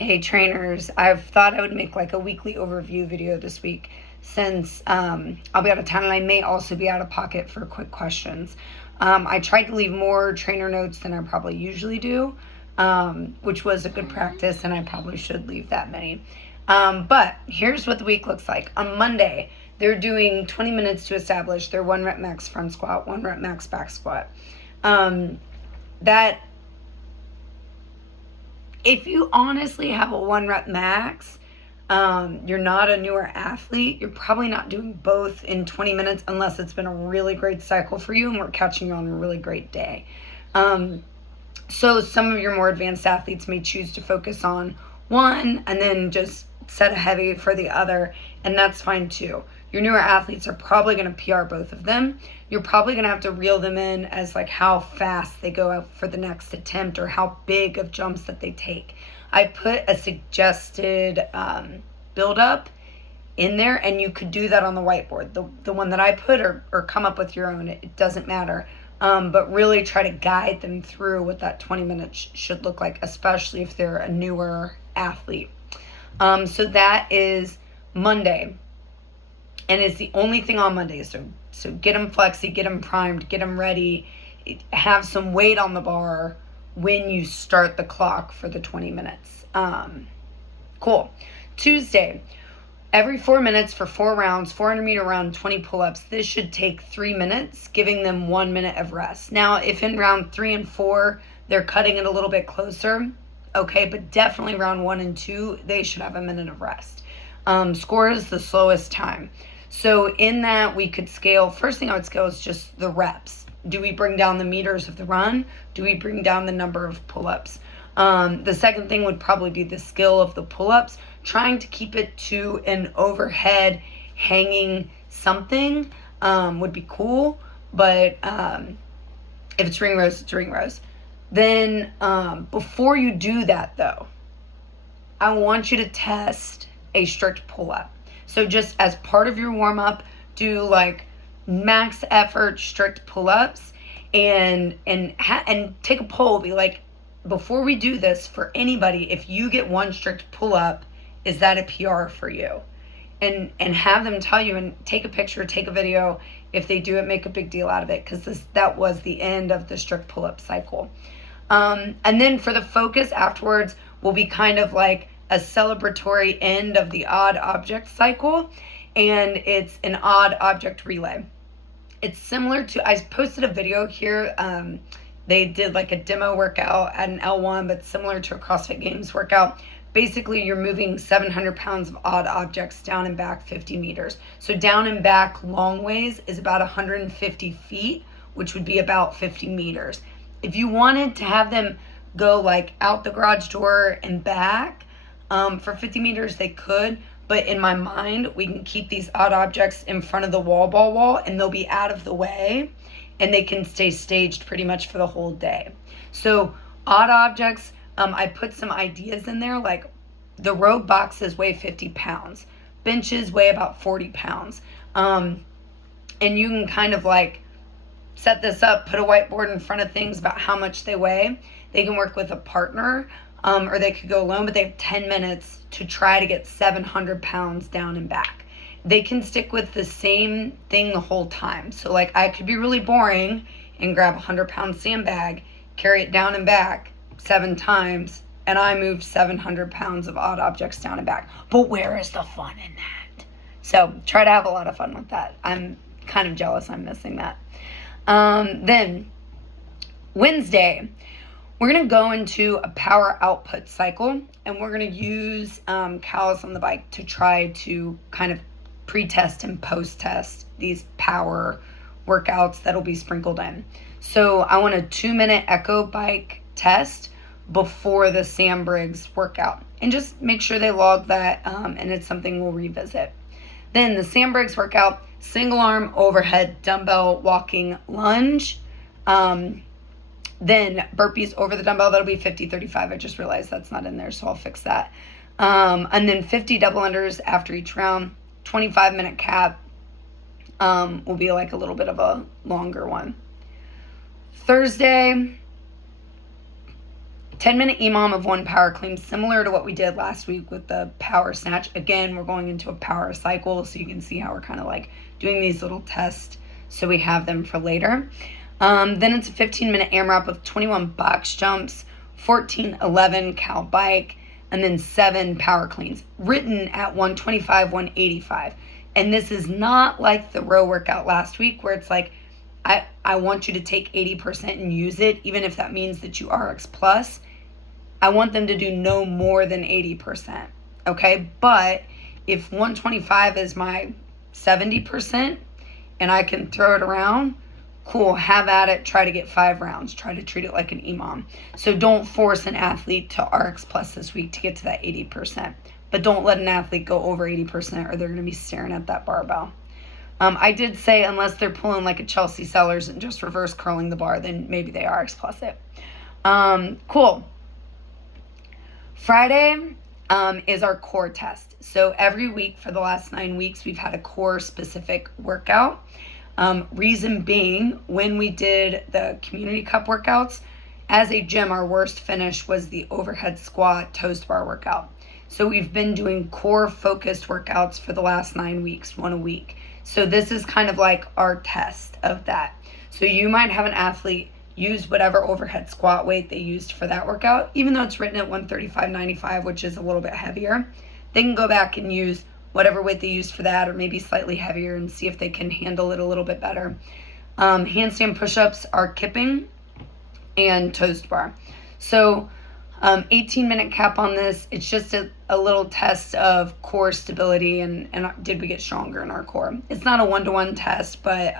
Hey trainers, I've thought I would make like a weekly overview video this week since I'll be out of town and I may also be out of pocket for quick questions. I tried to leave more trainer notes than I probably usually do, which was a good practice, and I probably should leave that many. But here's what the week looks like. On Monday, they're doing 20 minutes to establish their 1 rep max front squat, 1 rep max back squat. That if you honestly have a 1 rep max, you're not a newer athlete, you're probably not doing both in 20 minutes unless it's been a really great cycle for you and we're catching you on a really great day. So some of your more advanced athletes may choose to focus on one and then just set a heavy for the other, and that's fine too. Your newer athletes are probably going to PR both of them. You're probably going to have to reel them in as like how fast they go out for the next attempt or how big of jumps that they take. I put a suggested build up in there, and you could do that on the whiteboard. The one that I put, or come up with your own. It doesn't matter. But really try to guide them through what that 20 minutes should look like, especially if they're a newer athlete. So that is Monday. And it's the only thing on Monday. So get them flexy, get them primed, get them ready. Have some weight on the bar when you start the clock for the 20 minutes. Cool. Tuesday, every 4 minutes for 4 rounds, 400 meter round, 20 pull-ups. This should take 3 minutes, giving them 1 minute of rest. Now, if in round 3 and 4, they're cutting it a little bit closer, okay, but definitely round 1 and 2, they should have a minute of rest. Score is the slowest time. So in that, we could scale. First thing I would scale is just the reps. Do we bring down the meters of the run? Do we bring down the number of pull-ups? The second thing would probably be the skill of the pull-ups, trying to keep it to an overhead hanging something would be cool. But if it's ring rows, it's ring rows. Then before you do that, though, I want you to test a strict pull-up. So just as part of your warm-up, do like max effort strict pull-ups and take a poll. Be like, before we do this, for anybody, if you get one strict pull-up, is that a PR for you? And have them tell you, and take a picture, take a video. If they do it, make a big deal out of it, because that was the end of the strict pull-up cycle. And then for the focus afterwards will be kind of like a celebratory end of the odd object cycle, and it's an odd object relay. It's similar to, I posted a video here, they did like a demo workout at an L1, but similar to a CrossFit Games workout. Basically, you're moving 700 pounds of odd objects down and back 50 meters. So down and back long ways is about 150 feet, which would be about 50 meters. If you wanted to have them go like out the garage door and back for 50 meters, they could. But in my mind, we can keep these odd objects in front of the ball wall, and they'll be out of the way, and they can stay staged pretty much for the whole day. So odd objects, I put some ideas in there, like the rogue boxes weigh 50 pounds. Benches weigh about 40 pounds. And you can kind of like set this up, put a whiteboard in front of things about how much they weigh. They can work with a partner, or they could go alone, but they have 10 minutes to try to get 700 pounds down and back. They can stick with the same thing the whole time. So like I could be really boring and grab a 100-pound sandbag, carry it down and back 7 times, and I moved 700 pounds of odd objects down and back. But where is the fun in that? So try to have a lot of fun with that. I'm kind of jealous I'm missing that. Then Wednesday, we're going to go into a power output cycle, and we're going to use cows on the bike to try to kind of pre-test and post-test these power workouts that'll be sprinkled in. So I want a 2-minute echo bike test before the Sam Briggs workout, and just make sure they log that, and it's something we'll revisit. Then the Sam Briggs workout, single arm overhead dumbbell walking lunge. Then burpees over the dumbbell, that'll be 50-35. I just realized that's not in there, so I'll fix that. And then 50 double unders after each round. 25-minute cap will be like a little bit of a longer one. Thursday, 10-minute EMOM of 1 power clean, similar to what we did last week with the power snatch. Again, we're going into a power cycle, so you can see how we're kind of like doing these little tests so we have them for later. Then it's a 15-minute AMRAP of 21 box jumps, 14, 11 cow bike, and then 7 power cleans, written at 125, 185. And this is not like the row workout last week where it's like, I want you to take 80% and use it, even if that means that you RX plus. I want them to do no more than 80%, okay? But if 125 is my 70% and I can throw it around, cool, have at it, try to get 5 rounds, try to treat it like an EMOM. So don't force an athlete to RX plus this week to get to that 80%, but don't let an athlete go over 80% or they're gonna be staring at that barbell. I did say unless they're pulling like a Chelsea Sellers and just reverse curling the bar, then maybe they RX plus it. Cool. Friday is our core test. So every week for the last 9 weeks, we've had a core specific workout. Reason being, when we did the Community Cup workouts, as a gym, our worst finish was the overhead squat toast bar workout. So we've been doing core focused workouts for the last 9 weeks, 1 a week. So this is kind of like our test of that. So you might have an athlete use whatever overhead squat weight they used for that workout, even though it's written at 135.95, which is a little bit heavier. They can go back and use whatever weight they used for that, or maybe slightly heavier, and see if they can handle it a little bit better. Handstand push-ups are kipping and toast bar. So 18-minute cap on this. It's just a little test of core stability and did we get stronger in our core. It's not a one-to-one test, but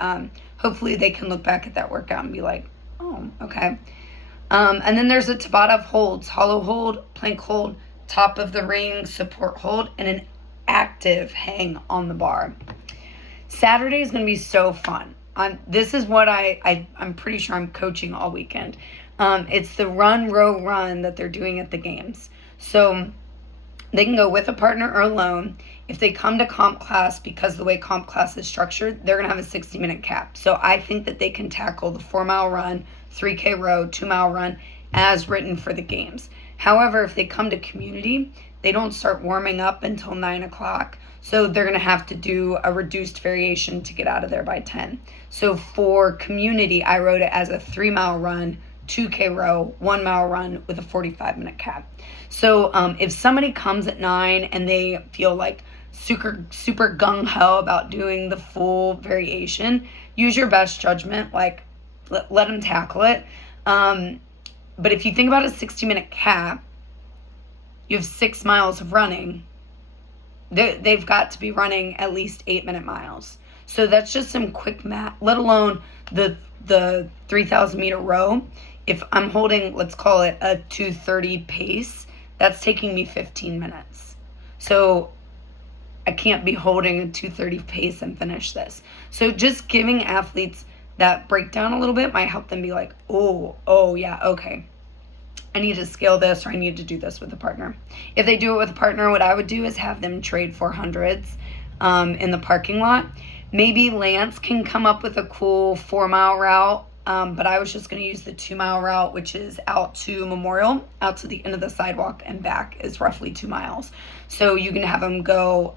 hopefully they can look back at that workout and be like, oh, okay. And then there's a Tabata of holds, hollow hold, plank hold, top of the ring, support hold, and an active hang on the bar. Saturday is going to be so fun. This is what I'm pretty sure I'm coaching all weekend. It's the run, row, run that they're doing at the games. So they can go with a partner or alone. If they come to comp class, because the way comp class is structured, they're going to have a 60-minute cap. So I think that they can tackle the 4-mile run, 3K row, 2-mile run as written for the games. However, if they come to community, they don't start warming up until 9 o'clock. So they're going to have to do a reduced variation to get out of there by 10. So for community, I wrote it as a 3-mile run, 2K row, 1-mile run with a 45-minute cap. So if somebody comes at 9 and they feel like super gung-ho about doing the full variation, use your best judgment, like let them tackle it. But if you think about a 60-minute cap, you have 6 miles of running. They've got to be running at least 8-minute miles. So that's just some quick math, let alone the 3,000 meter row. If I'm holding, let's call it a 2:30 pace, that's taking me 15 minutes. So I can't be holding a 2:30 pace and finish this. So just giving athletes that breakdown a little bit might help them be like, oh yeah, okay. I need to scale this, or I need to do this with a partner. If they do it with a partner, what I would do is have them trade 400s in the parking lot. Maybe Lance can come up with a cool 4-mile route, but I was just going to use the 2-mile route, which is out to Memorial, out to the end of the sidewalk and back is roughly 2 miles. So you can have them go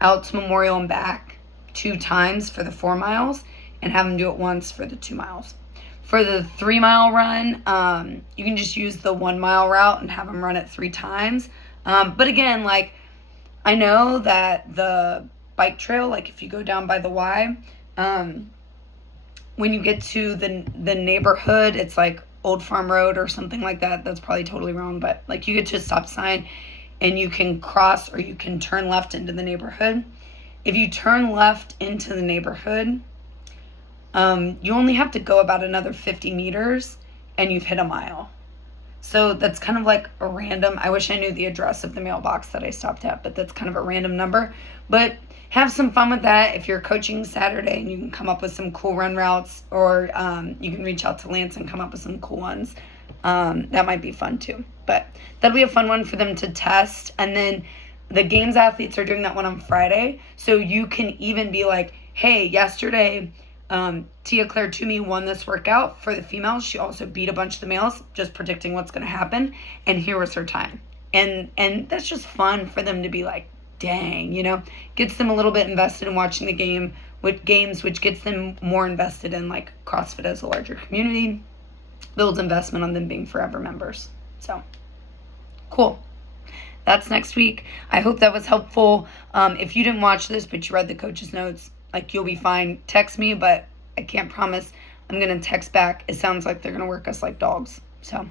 out to Memorial and back 2 times for the 4 miles and have them do it once for the 2 miles. For the 3-mile run, you can just use the 1-mile route and have them run it 3 times. But again, like, I know that the bike trail, like if you go down by the Y, when you get to the neighborhood, it's like Old Farm Road or something like that. That's probably totally wrong, but like you get to a stop sign and you can cross or you can turn left into the neighborhood. If you turn left into the neighborhood, you only have to go about another 50 meters and you've hit a mile. So that's kind of like a random, I wish I knew the address of the mailbox that I stopped at, but that's kind of a random number. But have some fun with that. If you're coaching Saturday and you can come up with some cool run routes, or you can reach out to Lance and come up with some cool ones. That might be fun too. But that'll be a fun one for them to test. And then the games athletes are doing that one on Friday. So you can even be like, hey, yesterday Tia Claire Toomey won this workout for the females. She also beat a bunch of the males, just predicting what's going to happen. And here was her time. And that's just fun for them to be like, dang, you know, gets them a little bit invested in watching the game with games, which gets them more invested in like CrossFit as a larger community, builds investment on them being forever members. So cool. That's next week. I hope that was helpful. If you didn't watch this, but you read the coach's notes, like, you'll be fine. Text me, but I can't promise I'm going to text back. It sounds like they're going to work us like dogs. So, all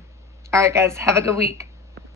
right, guys, have a good week.